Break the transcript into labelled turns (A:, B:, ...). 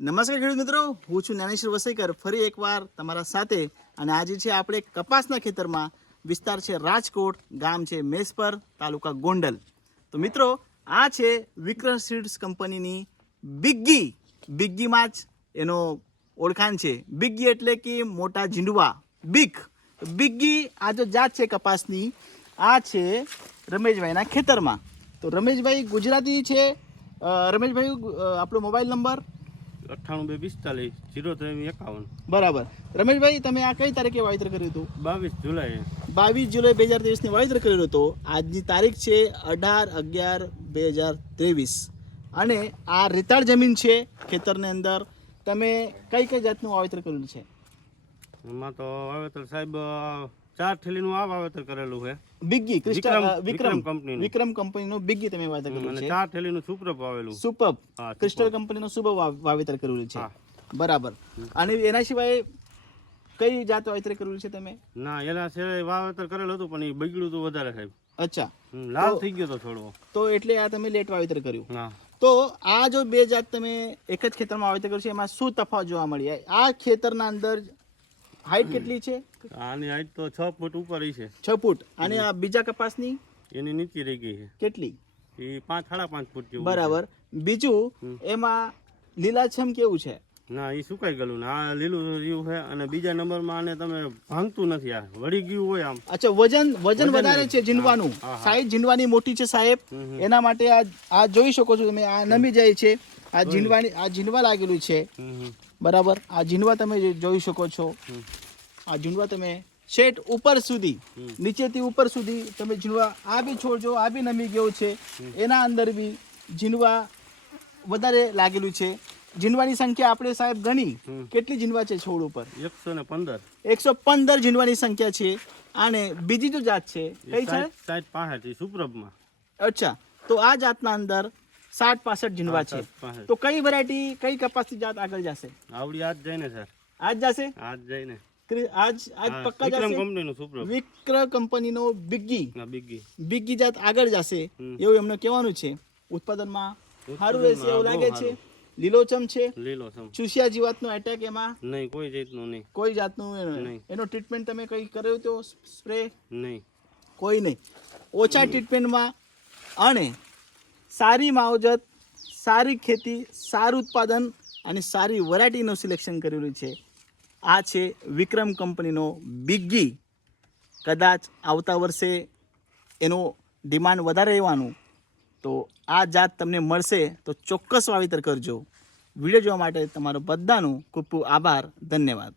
A: નમસ્કાર ખેડૂત મિત્રો, હું છું જ્ઞાનેશ્વર વસઈકર ફરી એકવાર તમારા સાથે અને આજે છે આપણે કપાસના ખેતરમાં વિસ્તાર છે રાજકોટ, ગામ છે મેસપર, તાલુકા ગોંડલ. તો મિત્રો, આ છે વિક્રમ સીડ્સ કંપનીની બિગ્ગી. બિગ્ગીમાં જ એનો ઓળખાણ છે. બિગ્ગી એટલે કે મોટા ઝીંડવા. બિગ. બિગ્ગી આ જો જાત છે કપાસની, આ છે રમેશભાઈના ખેતરમાં. તો રમેશભાઈ ગુજરાતી છે. રમેશભાઈ આપણો મોબાઈલ નંબર?
B: અઠ્ઠાણું બે પિસ્તાલીસ જીરો ત્રણ એકાવન.
A: બરાબર. રમેશભાઈ તમે આ કઈ તારીખે વાવેતર કર્યું હતું?
B: બાવીસ જુલાઈ
A: બાવીસ જુલાઈ બે હજાર ત્રેવીસની વાવેતર કર્યું હતું. આજની તારીખ છે અઢાર અગિયાર બે હજાર ત્રેવીસ. અને આ રેતાળ જમીન છે ખેતરની અંદર. તમે કઈ કઈ જાતનું વાવેતર કર્યું છે?
B: એમાં તો વાવેતર સાહેબ ચાર થેલીનું આ વાવેતર કરેલું છે.
A: Biggie crystal
B: Vikram-
A: company Vikram
B: કંપનીનું.
A: બિગ્ગી તમે વાવેતર કરેલું છે.
B: ચાર થેલીનું સુપ્રભ વાવેલું.
A: સુપર
B: હા,
A: ક્રિસ્ટલ કંપનીનું સુપર વાવેતર કરેલું છે. બરાબર. અને એના સિવાય કઈ જાત વાવેતર કરેલું છે તમે?
B: ના એના સિવાય વાવેતર કરેલું હતું પણ એ બગડ્યું તો વધારે સાહેબ.
A: અચ્છા.
B: લાલ થઈ ગયો તો થોડો.
A: તો એટલે આ તમે લેટ વાવેતર કર્યું.
B: હા.
A: તો આ જો બે જાત તમે એક જ ખેતરમાં વાવેતર કર્યું છે એમાં શું તફાવત જોવા મળી? આ ખેતરના અંદર હાઈટ કેટલી છે?
B: આની હાઈટ તો છ ફૂટ ઉપર છે.
A: છ ફૂટ. અને આ બીજા કપાસની?
B: એની નીચે રહી ગઈ છે.
A: કેટલી?
B: એ પાંચ સાડા પાંચ ફૂટ જેવું
A: બરાબર. બીજું એમાં લીલાછમ કેવું છે?
B: ના એ સુકાઈ ગયેલું ને. આ લીલું રહ્યું છે અને બીજા નંબરમાં આને તમે ભાંગતું નથી આ. વળી ગયું હોય આમ.
A: અચ્છા વજન વજન વધારે છે
B: જીંડવાનું.
A: સાઈઝ ઝીંડવાની મોટી છે સાહેબ. એના માટે આ આ જોઈ શકો છો તમે. આ નમી જાય છે. આ ઝીંડવાની આ ઝીંડવા લાગેલું છે. બરાબર? આ ઝીંડવા તમે જોઈ શકો છો. આ ઝીંડવા તમે શેઠ ઉપર સુધી નીચેથી ઉપર સુધી તમે ઝીંડવા આ બી છોડજો આ બી નમી ગયો છે. એના અંદર બી ઝીંડવા વધારે લાગેલું છે. ઝીણવાની સંખ્યા આપણે સાહેબ ગણી. કેટલી ઝીણવા છે છોડ ઉપર?
B: એકસો ને પંદર.
A: એકસો પંદર ઝીંડવાની સંખ્યા છે. અને બીજી જો જાત છે. કઈ છે?
B: સાહેબ પાસઠ સુપ્રભમાં.
A: અચ્છા. તો આ જાતના અંદર સાઠ પાસઠ જીનવા છે. તો કઈ વેરાયટી કઈ કપાસની જાત આગળ જશે?
B: આવડી આજ જઈને સર.
A: આજ જશે?
B: આજ જઈને.
A: આજ આજ
B: હા,
A: પક્કા
B: વિક્રમ
A: જશે?
B: કંપનીનું
A: વિક્ર કંપનીનો બિગ્ગી
B: બિગ્ગી
A: બિગ્ગી જાત આગળ જશે. એવું એમને કહેવાનું છે. ઉત્પાદનમાં સારું રહેશે એવું લાગે છે. લીલોચમ છે.
B: લીલો સમ
A: ચૂસિયા જીવાતનો એટેક એમાં
B: નહીં કોઈ જાતનું નહીં.
A: કોઈ જાતનું. એનો ટ્રીટમેન્ટ તમે કઈ કર્યો તો? સ્પ્રે
B: નહીં.
A: કોઈ નહીં. ઓછા ટ્રીટમેન્ટમાં અને સારી માવજત, સારી ખેતી, સારું ઉત્પાદન અને સારી વરાયટીનું સિલેક્શન કરેલું છે. આ છે વિક્રમ કંપનીનો બિગ્ગી કદાચ આવતા વર્ષે એનો ડિમાન્ડ વધારે રહેવાનું. તો આ જાત તમને મળશે તો ચોક્કસ વાવેતર કરજો. વીડિયો જોવા માટે તમારો બધાનું ખૂબ ખૂબ આભાર. ધન્યવાદ.